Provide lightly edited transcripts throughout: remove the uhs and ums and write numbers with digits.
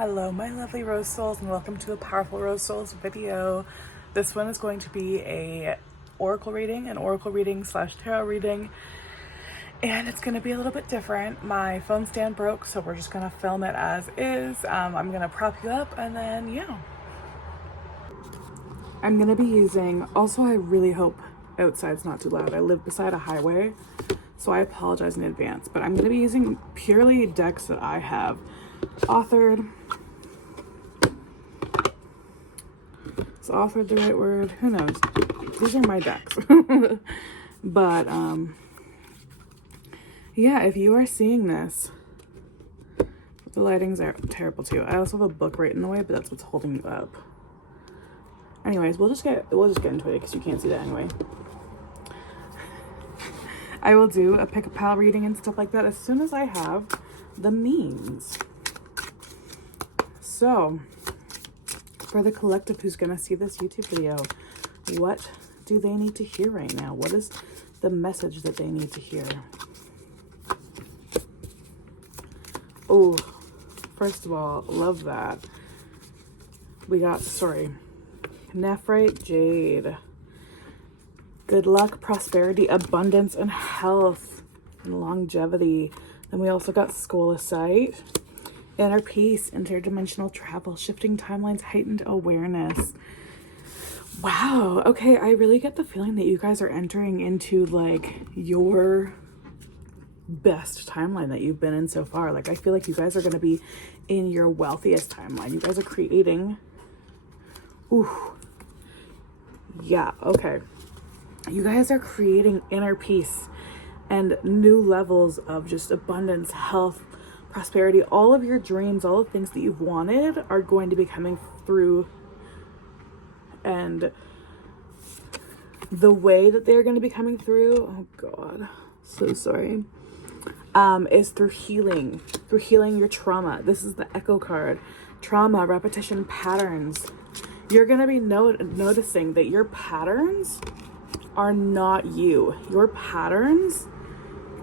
Hello my lovely rose souls, and welcome to a powerful rose souls video. This one is going to be an oracle reading slash tarot reading, and it's going to be a little bit different. My phone stand broke, so we're just going to film it as is. I'm going to prop you up, and then yeah, I'm going to be using, also I really hope outside's not too loud. I live beside a highway, so I apologize in advance, but I'm going to be using purely decks that I have authored. Is authored the right word? Who knows? These are my decks. But yeah, if you are seeing this, the lightings are terrible too. I also have a book right in the way, but that's what's holding you up. Anyways, we'll just get into it because you can't see that anyway. I will do a pick a pal reading and stuff like that as soon as I have the means. So, for the collective who's going to see this YouTube video, what do they need to hear right now? What is the message that they need to hear? Oh, first of all, love that. We got, Nephrite Jade. Good luck, prosperity, abundance, and health, and longevity. Then we also got Scholasite. Inner peace, interdimensional travel, shifting timelines, heightened awareness. Wow. Okay, I really get the feeling that you guys are entering into like your best timeline that you've been in so far. Like I feel like you guys are going to be in your wealthiest timeline. You guys are creating. Ooh. Yeah, okay. You guys are creating inner peace and new levels of just abundance, health, prosperity. All of your dreams, all the things that you've wanted are going to be coming through, and the way that they're going to be coming through, oh god, so sorry, is through healing your trauma. This is the Echo card. Trauma, repetition, patterns. You're going to be noticing that your patterns are not you. Your patterns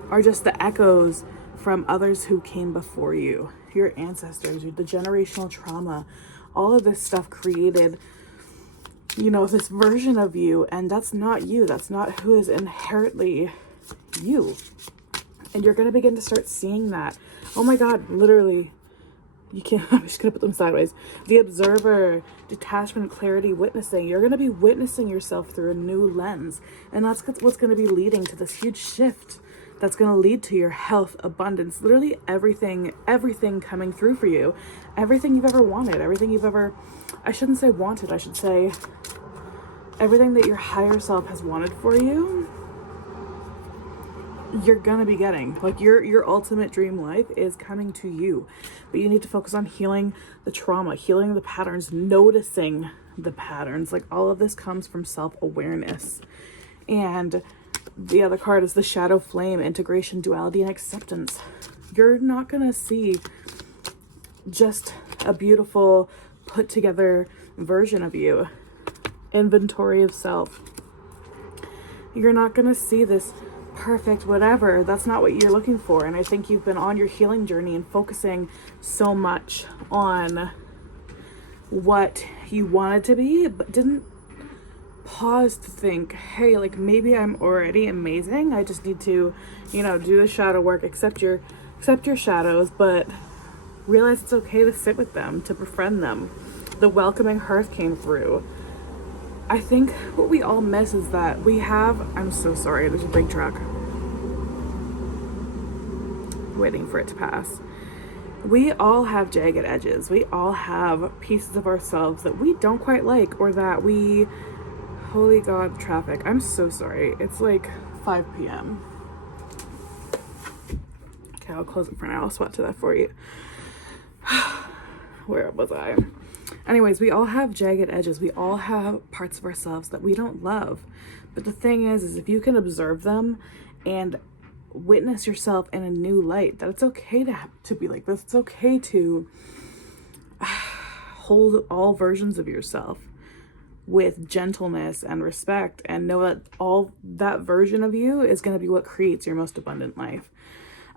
are just the echoes from others who came before you, your ancestors, the generational trauma. All of this stuff created, this version of you, and that's not you. That's not who is inherently you. And you're going to begin to start seeing that. Oh my god, literally, you can't, I'm just going to put them sideways. The observer, detachment, clarity, witnessing. You're going to be witnessing yourself through a new lens, and that's what's going to be leading to this huge shift that's going to lead to your health, abundance, literally everything coming through for you. Everything you've ever wanted, everything you've ever, I shouldn't say wanted, I should say everything that your higher self has wanted for you, you're going to be getting. Like your ultimate dream life is coming to you. But you need to focus on healing the trauma, healing the patterns, noticing the patterns. Like all of this comes from self-awareness. And the other card is the shadow flame, integration, duality, and acceptance. You're not going to see just a beautiful put together version of you. Inventory of self. You're not going to see this perfect whatever. That's not what you're looking for. And I think you've been on your healing journey and focusing so much on what you wanted to be, but didn't pause to think, hey, like maybe I'm already amazing. I just need to, do the shadow work, accept your shadows, but realize it's okay to sit with them, to befriend them. The welcoming hearth came through. I think what we all miss is that we have, I'm so sorry, there's a big truck waiting for it to pass. We all have jagged edges. We all have pieces of ourselves that we don't quite like, or that we, holy god, traffic. I'm so sorry. It's like 5 p.m. Okay, I'll close it for now. I'll swat to that for you. Where was I? Anyways, we all have jagged edges. We all have parts of ourselves that we don't love. But the thing is if you can observe them and witness yourself in a new light, that it's okay to be like this. It's okay to hold all versions of yourself with gentleness and respect, and know that all that version of you is going to be what creates your most abundant life.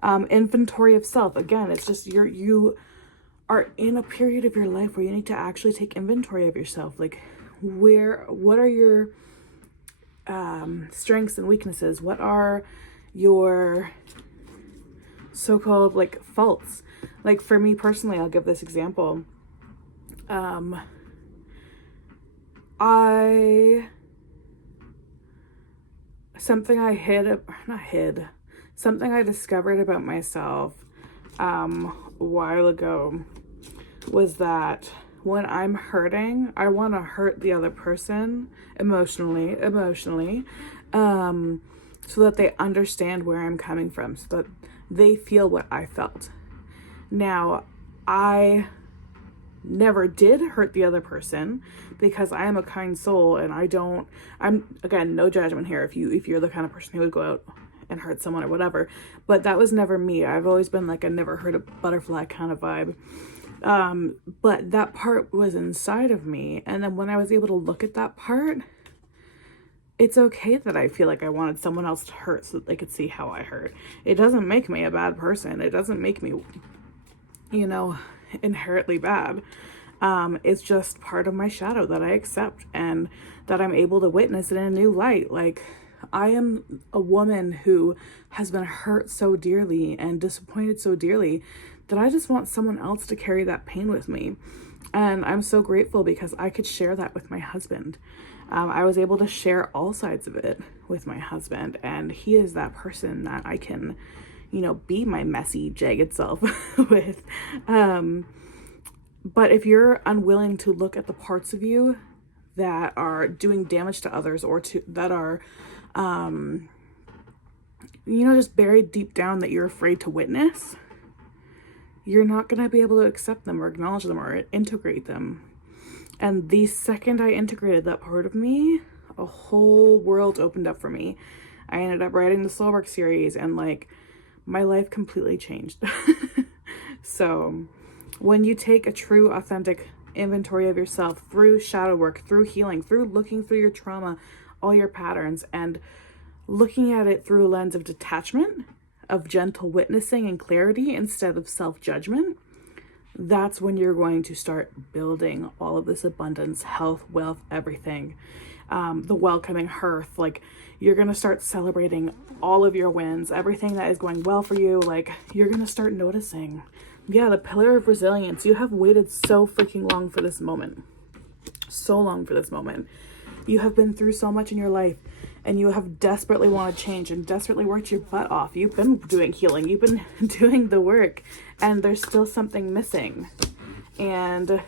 Inventory of self. Again, it's just you are in a period of your life where you need to actually take inventory of yourself. Like, what are your strengths and weaknesses? What are your so-called like faults? Like for me personally, I'll give this example. Something I discovered about myself a while ago was that when I'm hurting, I want to hurt the other person emotionally, so that they understand where I'm coming from, so that they feel what I felt. Now, I never did hurt the other person because I am a kind soul, and I'm again, no judgment here if you're the kind of person who would go out and hurt someone or whatever, but that was never me. I've always been like a never hurt a butterfly kind of vibe. But that part was inside of me, and then when I was able to look at that part, it's okay that I feel like I wanted someone else to hurt so that they could see how I hurt. It doesn't make me a bad person. It doesn't make me, inherently bad. It's just part of my shadow that I accept and that I'm able to witness in a new light. Like, I am a woman who has been hurt so dearly and disappointed so dearly that I just want someone else to carry that pain with me. And I'm so grateful because I could share that with my husband. I was able to share all sides of it with my husband, and he is that person that I can, be my messy, jagged self with. But if you're unwilling to look at the parts of you that are doing damage to others, or that are, just buried deep down that you're afraid to witness, you're not going to be able to accept them or acknowledge them or integrate them. And the second I integrated that part of me, a whole world opened up for me. I ended up writing the Slow Work series, and like, my life completely changed. So when you take a true, authentic inventory of yourself through shadow work, through healing, through looking through your trauma, all your patterns, and looking at it through a lens of detachment, of gentle witnessing and clarity instead of self-judgment, that's when you're going to start building all of this abundance, health, wealth, everything. The welcoming hearth, like, you're going to start celebrating all of your wins, everything that is going well for you. Like, you're going to start noticing, the pillar of resilience. You have waited so freaking long for this moment. So long for this moment. You have been through so much in your life, and you have desperately wanted change and desperately worked your butt off. You've been doing healing. You've been doing the work, and there's still something missing. And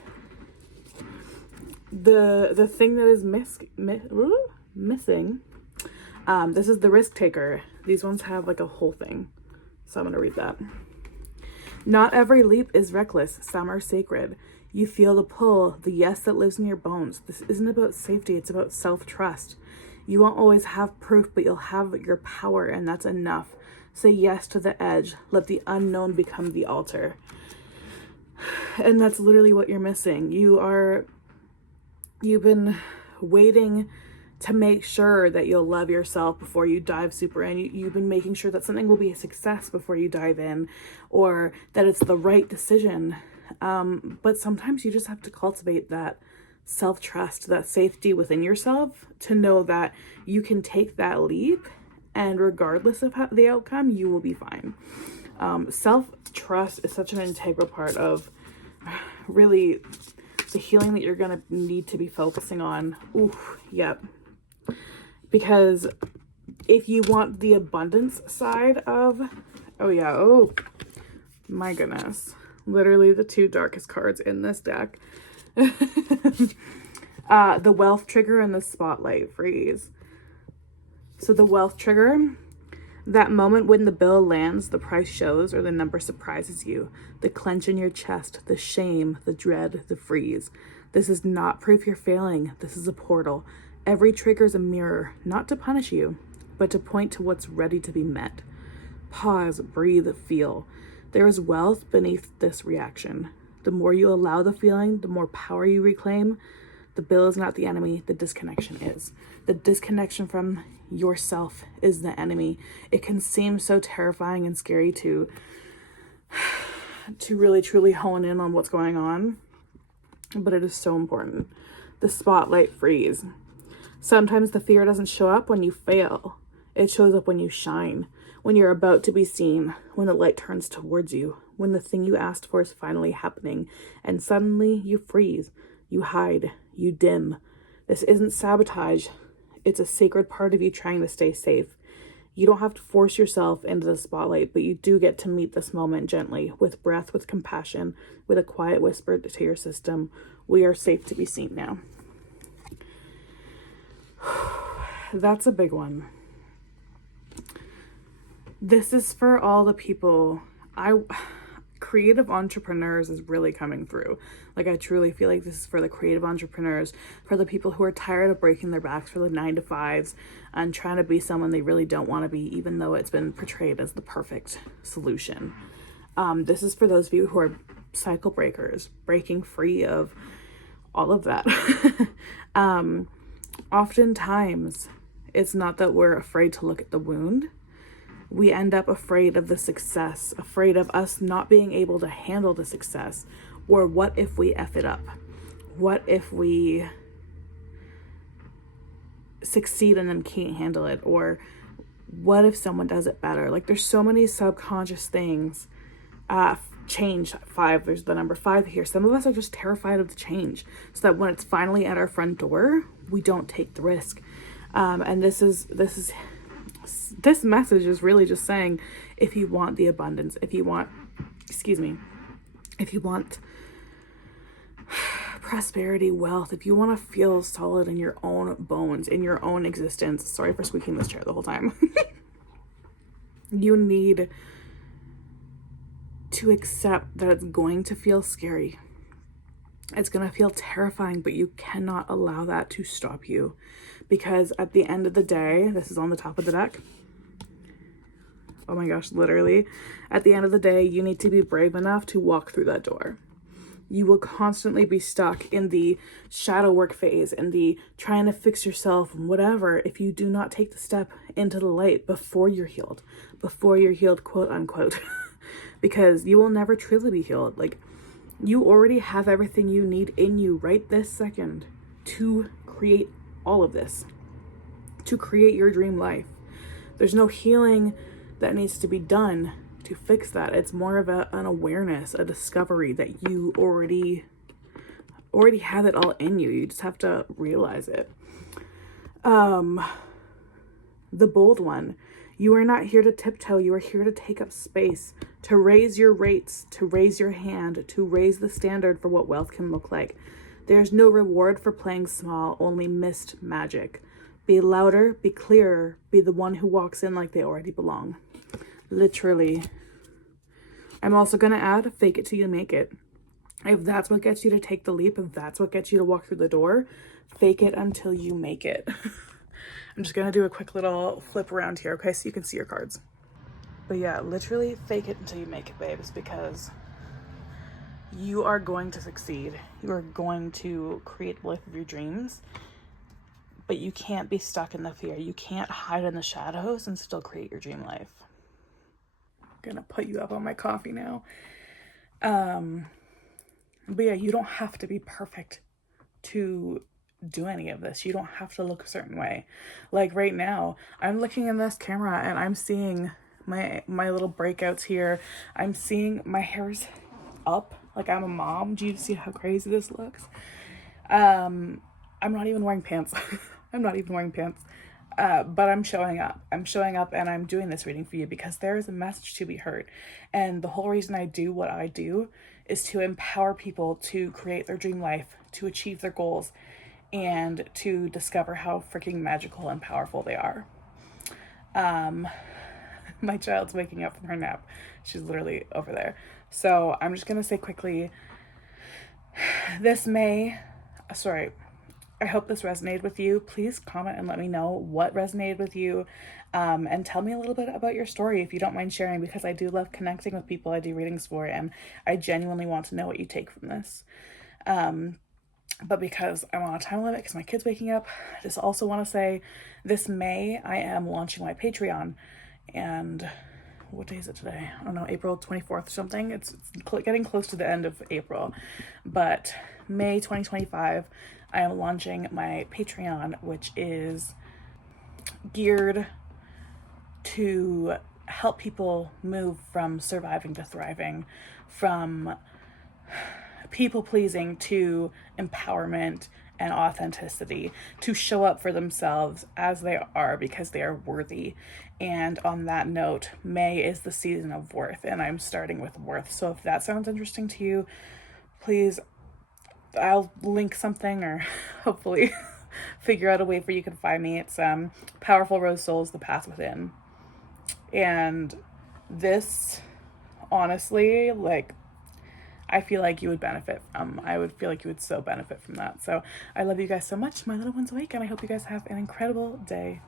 the thing that is missing, this is the risk taker. These ones have like a whole thing. So I'm going to read that. Not every leap is reckless. Some are sacred. You feel the pull, the yes that lives in your bones. This isn't about safety. It's about self-trust. You won't always have proof, but you'll have your power, and that's enough. Say yes to the edge. Let the unknown become the altar. And that's literally what you're missing. You've been waiting to make sure that you'll love yourself before you dive super in. You've been making sure that something will be a success before you dive in, or that it's the right decision. But sometimes you just have to cultivate that self-trust, that safety within yourself, to know that you can take that leap, and regardless of the outcome, you will be fine. Self-trust is such an integral part of really the healing that you're going to need to be focusing on. Yep. Because if you want the abundance side of, oh my goodness, literally the two darkest cards in this deck. The wealth trigger and the spotlight freeze. So the wealth trigger, that moment when the bill lands, the price shows, or the number surprises you, the clench in your chest, the shame, the dread, the freeze. This is not proof you're failing. This is a portal. Every trigger is a mirror, not to punish you, but to point to what's ready to be met. Pause, breathe, feel. There is wealth beneath this reaction. The more you allow the feeling, the more power you reclaim. The bill is not the enemy, the disconnection is. The disconnection from yourself is the enemy. It can seem so terrifying and scary to to really truly hone in on what's going on, but it is so important. The spotlight freeze. Sometimes the fear doesn't show up when you fail. It shows up when you shine, when you're about to be seen, when the light turns towards you, when the thing you asked for is finally happening, and suddenly you freeze, you hide, you dim. This isn't sabotage. It's a sacred part of you trying to stay safe. You don't have to force yourself into the spotlight, but you do get to meet this moment gently, with breath, with compassion, with a quiet whisper to your system. We are safe to be seen now. That's a big one. This is for all the people. Creative entrepreneurs is really coming through. Like, I truly feel like this is for the creative entrepreneurs, for the people who are tired of breaking their backs for the 9-to-5s and trying to be someone they really don't want to be, even though it's been portrayed as the perfect solution. This is for those of you who are cycle breakers, breaking free of all of that. Oftentimes, it's not that we're afraid to look at the wound. We end up afraid of the success, afraid of us not being able to handle the success. Or what if we F it up? What if we succeed and then can't handle it? Or what if someone does it better? Like, there's so many subconscious things. Change 5, there's the number 5 here. Some of us are just terrified of the change, so that when it's finally at our front door, we don't take the risk. And this message is really just saying, if you want the abundance, if you want prosperity, wealth, if you want to feel solid in your own bones, in your own existence, sorry for squeaking this chair the whole time, you need to accept that it's going to feel scary. It's going to feel terrifying, but you cannot allow that to stop you. Because at the end of the day, this is on the top of the deck. Oh my gosh, literally. At the end of the day, you need to be brave enough to walk through that door. You will constantly be stuck in the shadow work phase and the trying to fix yourself and whatever if you do not take the step into the light before you're healed, quote unquote. Because you will never truly be healed. Like, you already have everything you need in you right this second to create all of this, to create your dream life. There's no healing that needs to be done to fix that. It's more of an awareness, a discovery that you already have it all in you. You just have to realize it. The bold one. You are not here to tiptoe. You are here to take up space, to raise your rates, to raise your hand, to raise the standard for what wealth can look like. There's no reward for playing small, only missed magic. Be louder, be clearer, be the one who walks in like they already belong. Literally. I'm also going to add, fake it till you make it. If that's what gets you to take the leap, if that's what gets you to walk through the door, fake it until you make it. I'm just going to do a quick little flip around here, okay, so you can see your cards. But yeah, literally fake it until you make it, babes, because you are going to succeed. You are going to create the life of your dreams, but you can't be stuck in the fear. You can't hide in the shadows and still create your dream life. I'm going to put you up on my coffee now. But yeah, you don't have to be perfect to do any of this. You don't have to look a certain way. Like right now, I'm looking in this camera and I'm seeing my little breakouts here. I'm seeing my hair's up like I'm a mom. Do you see how crazy this looks? I'm not even wearing pants. But I'm showing up. And I'm doing this reading for you because there is a message to be heard. And the whole reason I do what I do is to empower people to create their dream life, to achieve their goals, and to discover how freaking magical and powerful they are. My child's waking up from her nap. She's literally over there. So I'm just going to say quickly, I hope this resonated with you. Please comment and let me know what resonated with you. And tell me a little bit about your story if you don't mind sharing, because I do love connecting with people I do readings for, and I genuinely want to know what you take from this. But because I'm on a time limit because my kid's waking up, I just also want to say this May I am launching my Patreon, and what day is it today? I don't know, April 24th or something. It's getting close to the end of April. But May 2025, I am launching my Patreon, which is geared to help people move from surviving to thriving, from people pleasing to empowerment and authenticity, to show up for themselves as they are because they are worthy. And on that note, May is the season of worth, and I'm starting with worth. So if that sounds interesting to you, please, I'll link something, or hopefully figure out a way for you can find me. It's Powerful Rose Souls, The Path Within. And this, honestly, like, I feel like you would benefit from. I would feel like you would so benefit from that. So I love you guys so much. My little one's awake, and I hope you guys have an incredible day.